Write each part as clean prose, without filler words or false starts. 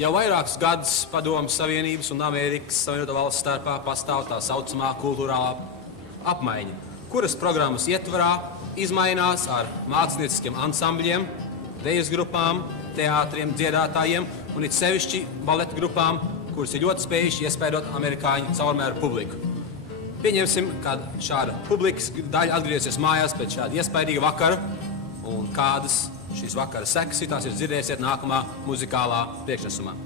Jau vairākus gadus Padomju Savienības un Amerikas Savienoto Valstu starpā pastāv tā saucamā kultūrālā apmaiņa, kuras programmas ietvarā izmainās ar mākslinieciskiem ansambļiem, dejas grupām, teātriem, dziedātājiem un it sevišķi baleta grupām, kuras ir ļoti spējuši iespēdot amerikāņu caurmēru publiku. Pieņemsim, kad šāda publikas daļa atgriezīsies mājās pēc šāda iespaidīga vakara, un kādas šīs vakara sekas tās jūs dzirdēsiet nākamā muzikālā priekšnesumā.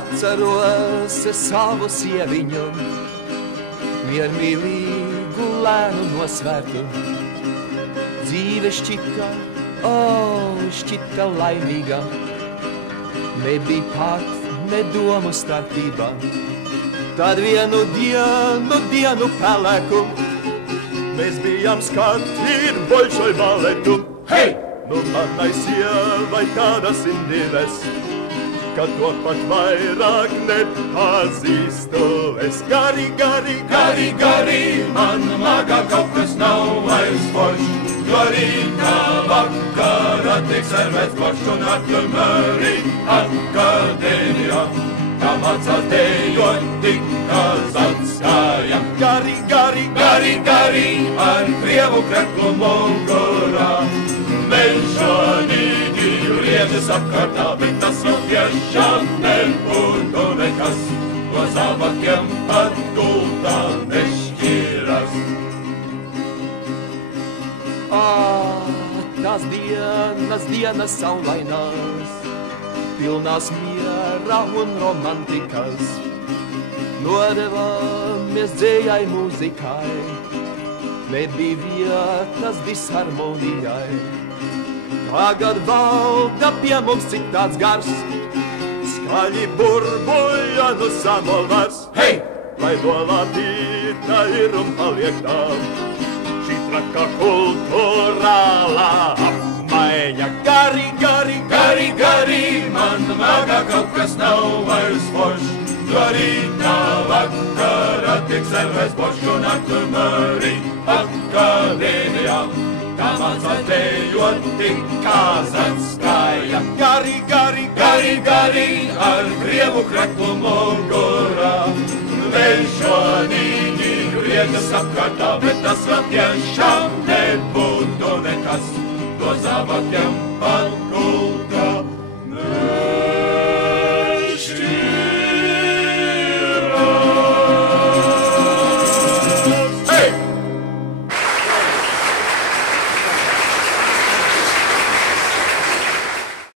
Atceros savu sieviņu, miermīlīgu, lēnu nosvērtu. Dzīve šķita laimīga, nebija pat ne domu starpība. Tad vienu dienu pelēku, mēs bijām skatīt bolšoj baletu. Hei! Nu manai sievai tādas indīves, ka to pat vairāk nepazīstu es. Gari, man magā kaut kas nav vairs foršs, jo rītā vakarā tiek servēts boršs un atļumērī akadēmijā. Kā mācās dejot tik kazats kājām. Gari, ar krievu kreklu mugurā. Mežonīgi riežas apkārtā, bet tas jau tiešām nebūtu nekas. No zābakiem pat gultā nešķīras. Tās dienas saulainās, pilnās miera un romantikas. Nodevamies dzējai mūzikai, nebija vietas disharmonijai. Tagad valda pie mums citāds gars, skaļi burbuļa nu samovars. Hei! Lai dolādīta ir un paliek tā, šī traka kultūrālā apmaiņa. Gari, man magā kaut kas nav vairs foršs, jo rītā vakarā tiek servēts boršs un atļumērī akadēmijā. Kā mācās dejot tik kazats kājām. Gari, ar krievu kreklu mugurā. Mežonīgi griežas apkārtā, bet tas vēl tiešām nebūtu nekas. No zābakiem pat